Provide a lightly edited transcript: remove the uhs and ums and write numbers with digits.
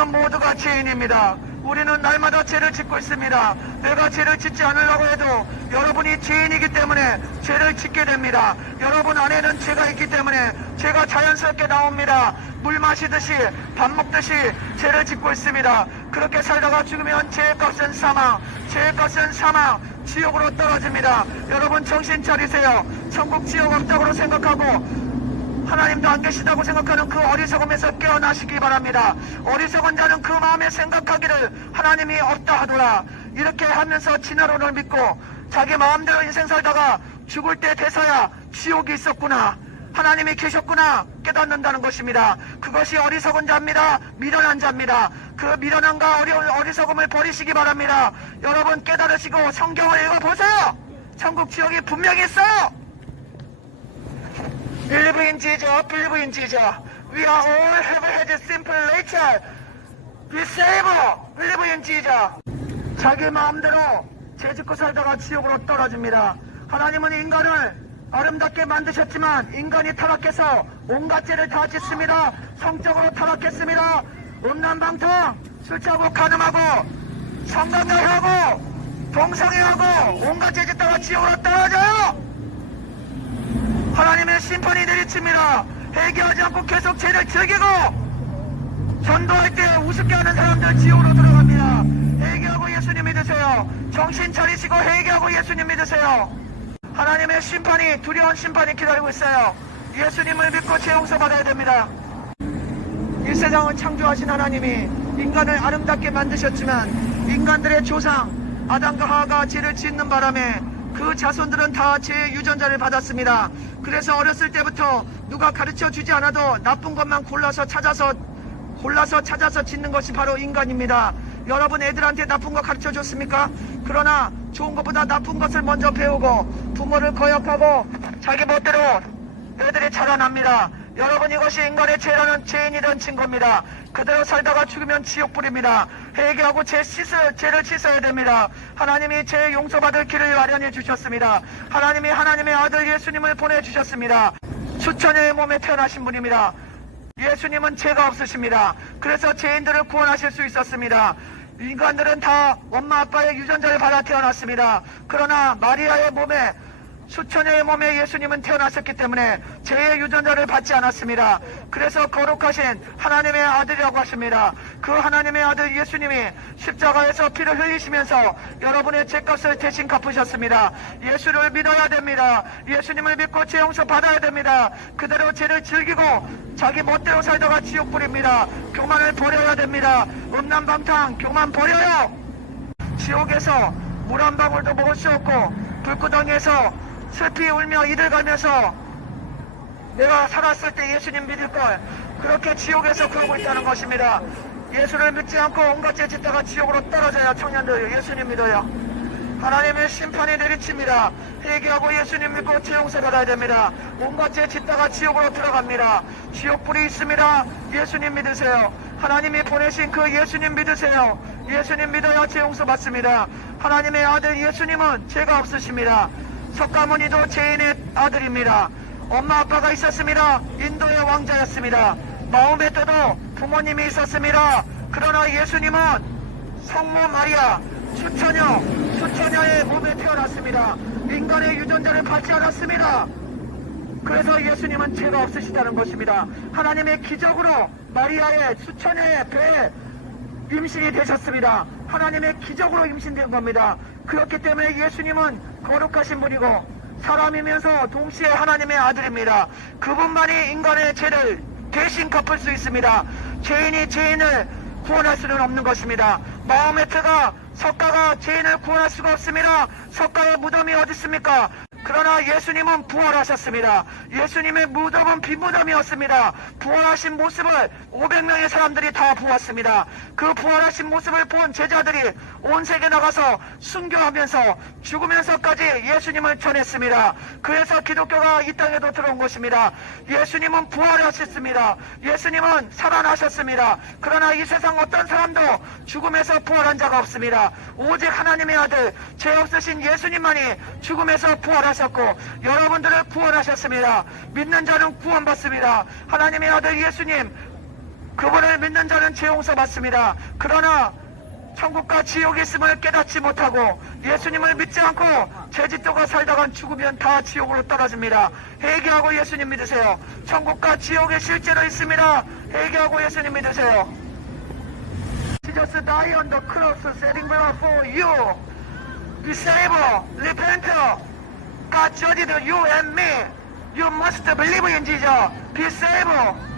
우리는 모두가 죄인입니다. 우리는 날마다 죄를 짓고 있습니다. 내가 죄를 짓지 않으려고 해도 여러분이 죄인이기 때문에 죄를 짓게 됩니다. 여러분 안에는 죄가 있기 때문에 죄가 자연스럽게 나옵니다. 물 마시듯이 밥 먹듯이 죄를 짓고 있습니다. 그렇게 살다가 죽으면 죄의 값은 사망, 죄의 값은 사망, 지옥으로 떨어집니다. 여러분 정신 차리세요. 천국 지옥 없다고 생각하고 하나님도 안 계시다고 생각하는 그 어리석음에서 깨어나시기 바랍니다. 어리석은 자는 그 마음에 생각하기를 하나님이 없다 하더라. 이렇게 하면서 진화론을 믿고 자기 마음대로 인생 살다가 죽을 때 돼서야 지옥이 있었구나, 하나님이 계셨구나 깨닫는다는 것입니다. 그것이 어리석은 자입니다. 미련한 자입니다. 그 미련함과 어리석음을 버리시기 바랍니다. 여러분 깨달으시고 성경을 읽어보세요. 천국 지옥이 분명히 있어요. Believe in Jesus, believe in Jesus. We are all have had a simple nature. Be saved, believe in Jesus. 자기 마음대로 죄짓고 살다가 지옥으로 떨어집니다. 하나님은 인간을 아름답게 만드셨지만 인간이 타락해서 온갖 죄를 다 짓습니다. 성적으로 타락했습니다. 음란방탕, 술 취하고 간음하고 성관계하고 동성애하고 온갖 죄 짓다가 지옥으로 떨어져요. 하나님의 심판이 내리칩니다. 회개하지 않고 계속 죄를 즐기고 전도할 때 우습게 하는 사람들 지옥으로 들어갑니다. 회개하고 예수님 믿으세요. 정신 차리시고 회개하고 예수님 믿으세요. 하나님의 심판이, 두려운 심판이 기다리고 있어요. 예수님을 믿고 죄 용서 받아야 됩니다. 이 세상을 창조하신 하나님이 인간을 아름답게 만드셨지만 인간들의 조상 아담과 하와가 죄를 짓는 바람에 그 자손들은 다 죄의 유전자를 받았습니다. 그래서 어렸을 때부터 누가 가르쳐 주지 않아도 나쁜 것만 골라서 찾아서 짓는 것이 바로 인간입니다. 여러분 애들한테 나쁜 거 가르쳐 줬습니까? 그러나 좋은 것보다 나쁜 것을 먼저 배우고 부모를 거역하고 자기 멋대로 애들이 자라납니다. 여러분 이것이 인간의 죄라는 죄인이라는 증거입니다. 그대로 살다가 죽으면 지옥불입니다. 회개하고 죄를 씻어야 됩니다. 하나님이 죄 용서받을 길을 마련해 주셨습니다. 하나님이 하나님의 아들 예수님을 보내주셨습니다. 수천여의 몸에 태어나신 분입니다. 예수님은 죄가 없으십니다. 그래서 죄인들을 구원하실 수 있었습니다. 인간들은 다 엄마 아빠의 유전자를 받아 태어났습니다. 그러나 마리아의 몸에 수천여의 몸에 예수님은 태어나셨기 때문에 죄의 유전자를 받지 않았습니다. 그래서 거룩하신 하나님의 아들이라고 하십니다. 그 하나님의 아들 예수님이 십자가에서 피를 흘리시면서 여러분의 죄값을 대신 갚으셨습니다. 예수를 믿어야 됩니다. 예수님을 믿고 죄 용서 받아야 됩니다. 그대로 죄를 즐기고 자기 멋대로 살다가 지옥불입니다. 교만을 버려야 됩니다. 음란방탕 교만 버려요. 지옥에서 물 한 방울도 먹을 수 없고 불구덩이에서 슬피 울며 이들 가면서 내가 살았을 때 예수님 믿을걸, 그렇게 지옥에서 그러고 있다는 것입니다. 예수를 믿지 않고 온갖 죄 짓다가 지옥으로 떨어져야 청년들 예수님 믿어요. 하나님의 심판이 내리칩니다. 회개하고 예수님 믿고 죄 용서 받아야 됩니다. 온갖 죄 짓다가 지옥으로 들어갑니다. 지옥불이 있습니다. 예수님 믿으세요. 하나님이 보내신 그 예수님 믿으세요. 예수님 믿어야 죄 용서 받습니다. 하나님의 아들 예수님은 죄가 없으십니다. 석가모니도 죄인의 아들입니다. 엄마 아빠가 있었습니다. 인도의 왕자였습니다. 마호메트도 부모님이 있었습니다. 그러나 예수님은 성모 마리아 수처녀의 몸에 태어났습니다. 인간의 유전자를 받지 않았습니다. 그래서 예수님은 죄가 없으시다는 것입니다. 하나님의 기적으로 마리아의 수처녀의 배에 임신이 되셨습니다. 하나님의 기적으로 임신된 겁니다. 그렇기 때문에 예수님은 거룩하신 분이고 사람이면서 동시에 하나님의 아들입니다. 그분만이 인간의 죄를 대신 갚을 수 있습니다. 죄인이 죄인을 구원할 수는 없는 것입니다. 마호메트가 석가가 죄인을 구원할 수가 없습니다. 석가의 무덤이 어디 있습니까? 그러나 예수님은 부활하셨습니다. 예수님의 무덤은 빈 무덤이었습니다. 부활하신 모습을 500명의 사람들이 다 보았습니다. 그 부활하신 모습을 본 제자들이 온 세계 나가서 순교하면서 죽으면서까지 예수님을 전했습니다. 그래서 기독교가 이 땅에도 들어온 것입니다. 예수님은 부활하셨습니다. 예수님은 살아나셨습니다. 그러나 이 세상 어떤 사람도 죽음에서 부활한 자가 없습니다. 오직 하나님의 아들 죄 없으신 예수님만이 죽음에서 부활하셨고 여러분들을 구원하셨습니다. 믿는 자는 구원받습니다. 하나님의 아들 예수님 그분을 믿는 자는 죄 용서 받습니다. 그러나 천국과 지옥이 있음을 깨닫지 못하고 예수님을 믿지 않고 제짓도가 살다간 죽으면 다 지옥으로 떨어집니다. 회개하고 예수님 믿으세요. 천국과 지옥이 실제로 있습니다. 회개하고 예수님 믿으세요. Jesus died on the cross, setting blood for you. Be saved, repent. God judged you and me. You must believe in Jesus. Be saved.